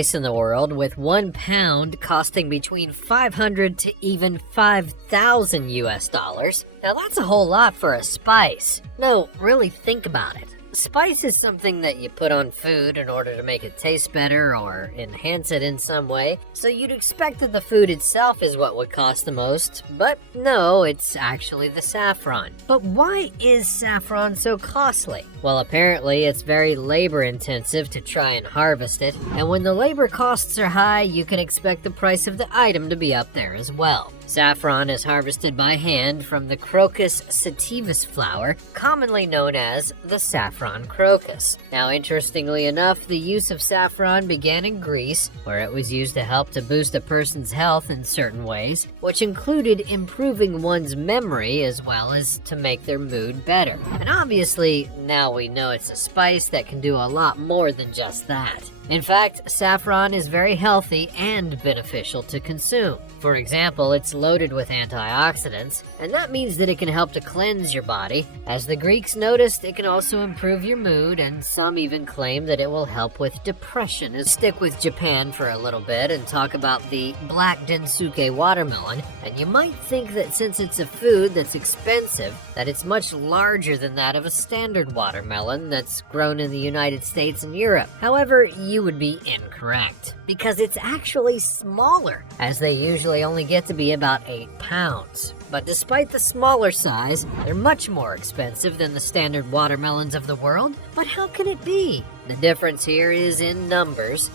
In the world, with 1 pound costing between 500 to even 5,000 US dollars. Now that's a whole lot for a spice. No, really think about it. Spice is something that you put on food in order to make it taste better or enhance it in some way, so you'd expect that the food itself is what would cost the most, but no, it's actually the saffron. But why is saffron so costly? Well, apparently it's very labor intensive to try and harvest it, and when the labor costs are high, you can expect the price of the item to be up there as well. Saffron is harvested by hand from the Crocus sativus flower, commonly known as the saffron crocus. Now, interestingly enough, the use of saffron began in Greece, where it was used to help to boost a person's health in certain ways, which included improving one's memory as well as to make their mood better. And obviously, now we know it's a spice that can do a lot more than just that. In fact, saffron is very healthy and beneficial to consume. For example, it's loaded with antioxidants, and that means that it can help to cleanse your body. As the Greeks noticed, it can also improve your mood, and some even claim that it will help with depression. Let's stick with Japan for a little bit and talk about the black DENSUKE watermelon. And you might think that since it's a food that's expensive, that it's much larger than that of a standard watermelon that's grown in the United States and Europe. However, you would be incorrect, because it's actually smaller, as they usually only get to be about 8 pounds. But despite the smaller size, they're much more expensive than the standard watermelons of the world. But how can it be? The difference here is in numbers.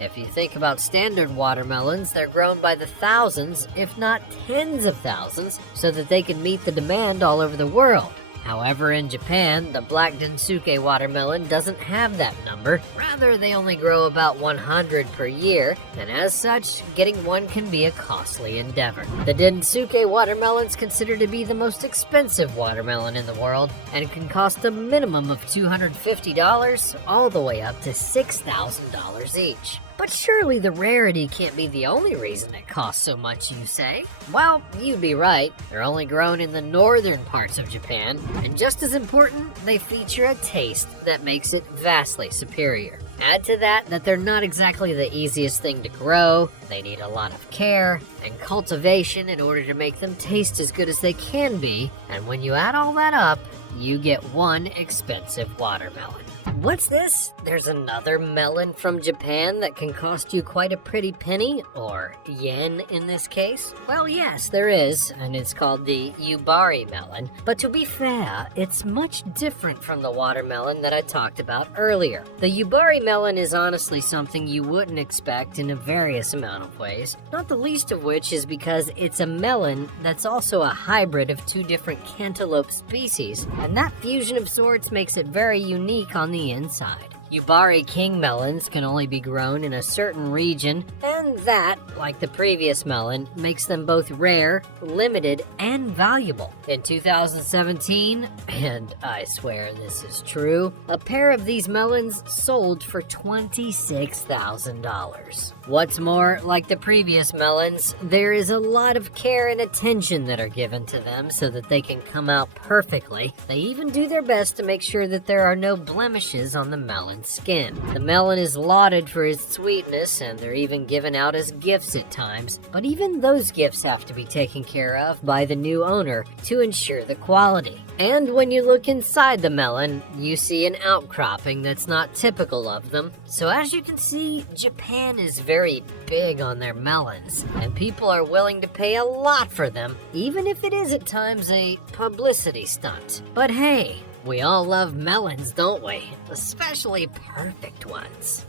If you think about standard watermelons, they're grown by the thousands, if not tens of thousands, so that they can meet the demand all over the world. However, in Japan, the black DENSUKE watermelon doesn't have that number. Rather, they only grow about 100 per year, and as such, getting one can be a costly endeavor. The DENSUKE watermelon is considered to be the most expensive watermelon in the world, and it can cost a minimum of $250 all the way up to $6,000 each. But surely the rarity can't be the only reason it costs so much, you say? Well, you'd be right. They're only grown in the northern parts of Japan, and just as important, they feature a taste that makes it vastly superior. Add to that they're not exactly the easiest thing to grow, they need a lot of care and cultivation in order to make them taste as good as they can be, and when you add all that up, you get one expensive watermelon. What's this? There's another melon from Japan that can cost you quite a pretty penny, or yen in this case? Well, yes, there is, and it's called the YUBARI melon. But to be fair, it's much different from the watermelon that I talked about earlier. The YUBARI melon is honestly something you wouldn't expect in a various amount of ways, not the least of which is because it's a melon that's also a hybrid of 2 different cantaloupe species, and that fusion of sorts makes it very unique on the inside. YUBARI king melons can only be grown in a certain region, and that, like the previous melon, makes them both rare, limited, and valuable. In 2017, and I swear this is true, a pair of these melons sold for $26,000. What's more, like the previous melons, there is a lot of care and attention that are given to them so that they can come out perfectly. They even do their best to make sure that there are no blemishes on the melon's skin. The melon is lauded for its sweetness, and they're even given out as gifts at times, but even those gifts have to be taken care of by the new owner to ensure the quality. And when you look inside the melon, you see an outcropping that's not typical of them. So as you can see, Japan is very big on their melons, and people are willing to pay a lot for them, even if it is at times a publicity stunt. But hey, we all love melons, don't we? Especially perfect ones.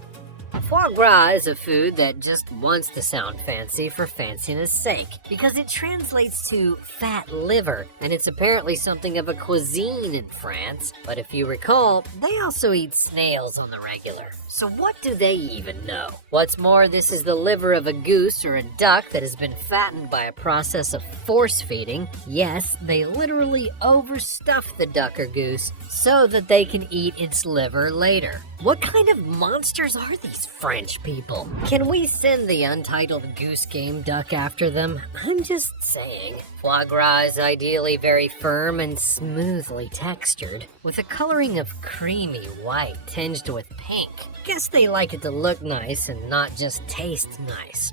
Foie gras is a food that just wants to sound fancy for fanciness sake, because it translates to fat liver, and it's apparently something of a cuisine in France. But if you recall, they also eat snails on the regular. So what do they even know? What's more, this is the liver of a goose or a duck that has been fattened by a process of force feeding. Yes, they literally overstuff the duck or goose so that they can eat its liver later. What kind of monsters are these French people? Can we send the untitled Goose Game duck after them? I'm just saying. Foie gras is ideally very firm and smoothly textured, with a coloring of creamy white tinged with pink. Guess they like it to look nice and not just taste nice.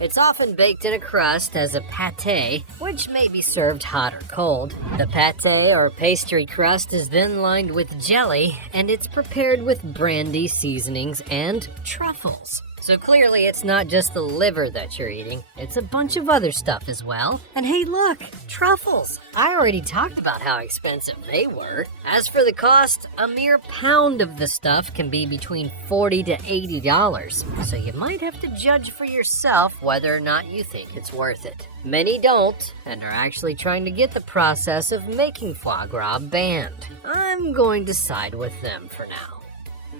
It's often baked in a crust as a pâté, which may be served hot or cold. The pâté or pastry crust is then lined with jelly, and it's prepared with brandy seasonings and truffles. So clearly it's not just the liver that you're eating, it's a bunch of other stuff as well. And hey look, truffles! I already talked about how expensive they were. As for the cost, a mere pound of the stuff can be between $40 to $80. So you might have to judge for yourself whether or not you think it's worth it. Many don't, and are actually trying to get the process of making foie gras banned. I'm going to side with them for now.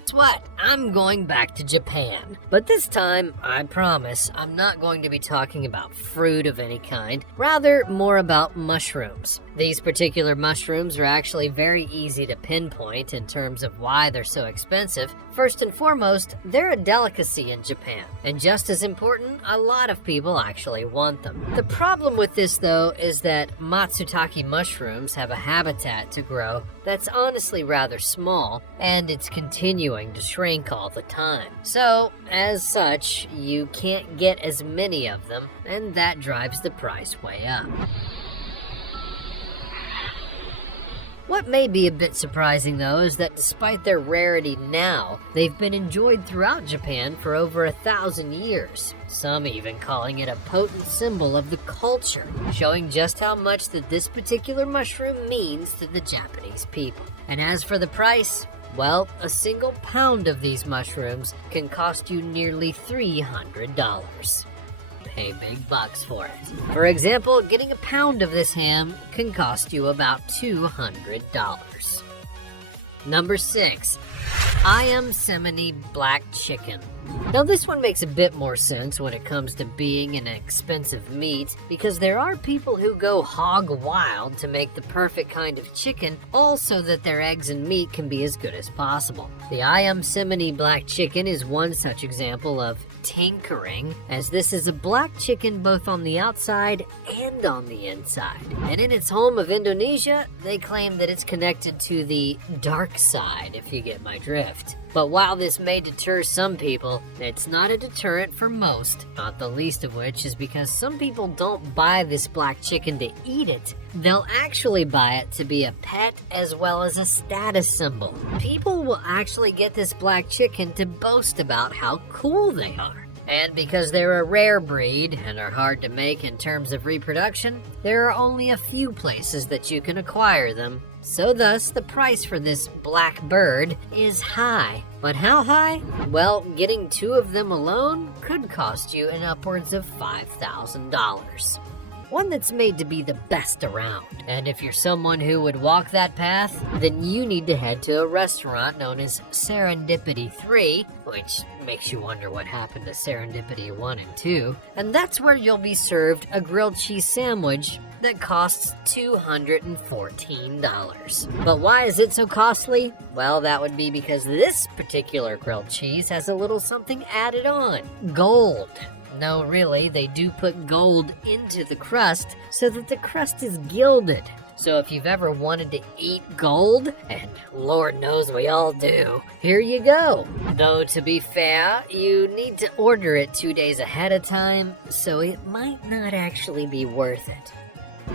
Guess what? I'm going back to Japan. But this time, I promise, I'm not going to be talking about fruit of any kind, rather more about mushrooms. These particular mushrooms are actually very easy to pinpoint in terms of why they're so expensive. First and foremost, they're a delicacy in Japan, and just as important, a lot of people actually want them. The problem with this though is that Matsutake mushrooms have a habitat to grow that's honestly rather small, and it's continuing to shrink all the time. So, as such, you can't get as many of them, and that drives the price way up. What may be a bit surprising though is that despite their rarity now, they've been enjoyed throughout Japan for over 1,000 years. Some even calling it a potent symbol of the culture, showing just how much that this particular mushroom means to the Japanese people. And as for the price, well, a single pound of these mushrooms can cost you nearly $300. Pay big bucks for it. For example, getting a pound of this ham can cost you about $200. Number 6. AYAM Semani Black Chicken. Now this one makes a bit more sense when it comes to being an expensive meat, because there are people who go hog wild to make the perfect kind of chicken, all so that their eggs and meat can be as good as possible. The AYAM Semani Black Chicken is one such example of tinkering, as this is a black chicken both on the outside and on the inside. And in its home of Indonesia, they claim that it's connected to the dark side, if you get my drift. But while this may deter some people, it's not a deterrent for most, not the least of which is because some people don't buy this black chicken to eat it. They'll actually buy it to be a pet as well as a status symbol. People will actually get this black chicken to boast about how cool they are. And because they're a rare breed and are hard to make in terms of reproduction, there are only a few places that you can acquire them. So thus, the price for this black bird is high. But how high? Well, getting 2 of them alone could cost you an upwards of $5,000. One that's made to be the best around. And if you're someone who would walk that path, then you need to head to a restaurant known as Serendipity 3, which makes you wonder what happened to Serendipity 1 and 2. And that's where you'll be served a grilled cheese sandwich that costs $214. But why is it so costly? Well, that would be because this particular grilled cheese has a little something added on. Gold. No, really, they do put gold into the crust so that the crust is gilded. So if you've ever wanted to eat gold, and Lord knows we all do, here you go. Though to be fair, you need to order it 2 days ahead of time, so it might not actually be worth it.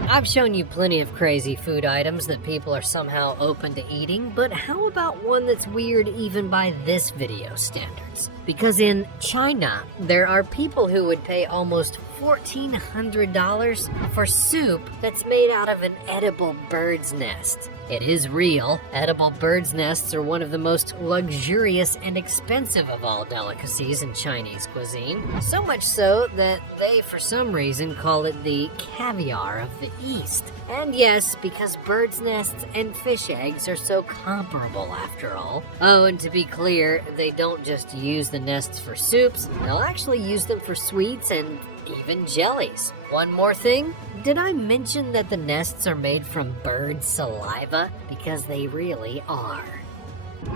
I've shown you plenty of crazy food items that people are somehow open to eating, but how about one that's weird even by this video standards? Because in China, there are people who would pay almost $1,400 for soup that's made out of an edible bird's nest. It is real. Edible bird's nests are one of the most luxurious and expensive of all delicacies in Chinese cuisine. So much so that they, for some reason, call it the caviar of the East. And yes, because bird's nests and fish eggs are so comparable after all. Oh, and to be clear, they don't just use the nests for soups. They'll actually use them for sweets and even jellies. One more thing, did I mention that the nests are made from bird saliva? Because they really are.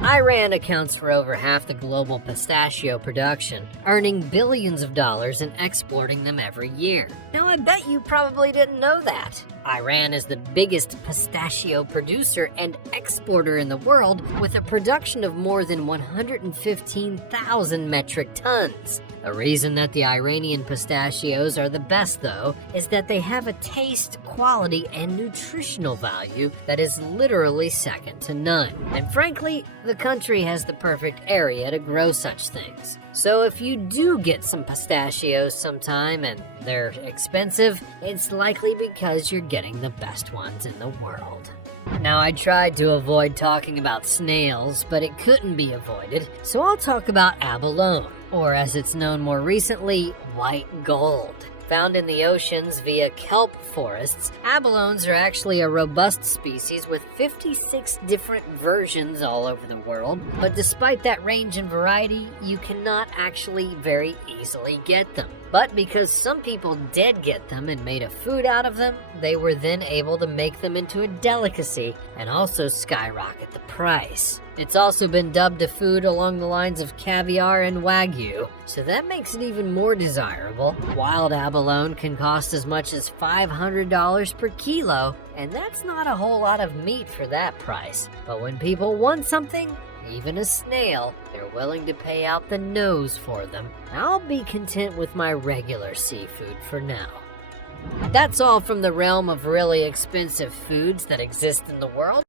Iran accounts for over half the global pistachio production, earning billions of dollars and exporting them every year. Now, I bet you probably didn't know that. Iran is the biggest pistachio producer and exporter in the world, with a production of more than 115,000 metric tons. A reason that the Iranian pistachios are the best, though, is that they have a taste, quality, and nutritional value that is literally second to none. And frankly, the country has the perfect area to grow such things. So if you do get some pistachios sometime and they're expensive, it's likely because you're getting the best ones in the world. Now, I tried to avoid talking about snails, but it couldn't be avoided, so I'll talk about abalone, or as it's known more recently, white gold. Found in the oceans via kelp forests, abalones are actually a robust species with 56 different versions all over the world, but despite that range and variety, you cannot actually very easily get them. But because some people did get them and made a food out of them, they were then able to make them into a delicacy and also skyrocket the price. It's also been dubbed a food along the lines of caviar and wagyu, so that makes it even more desirable. Wild abalone can cost as much as $500 per kilo, and that's not a whole lot of meat for that price. But when people want something, even a snail, they're willing to pay out the nose for them. I'll be content with my regular seafood for now. That's all from the realm of really expensive foods that exist in the world.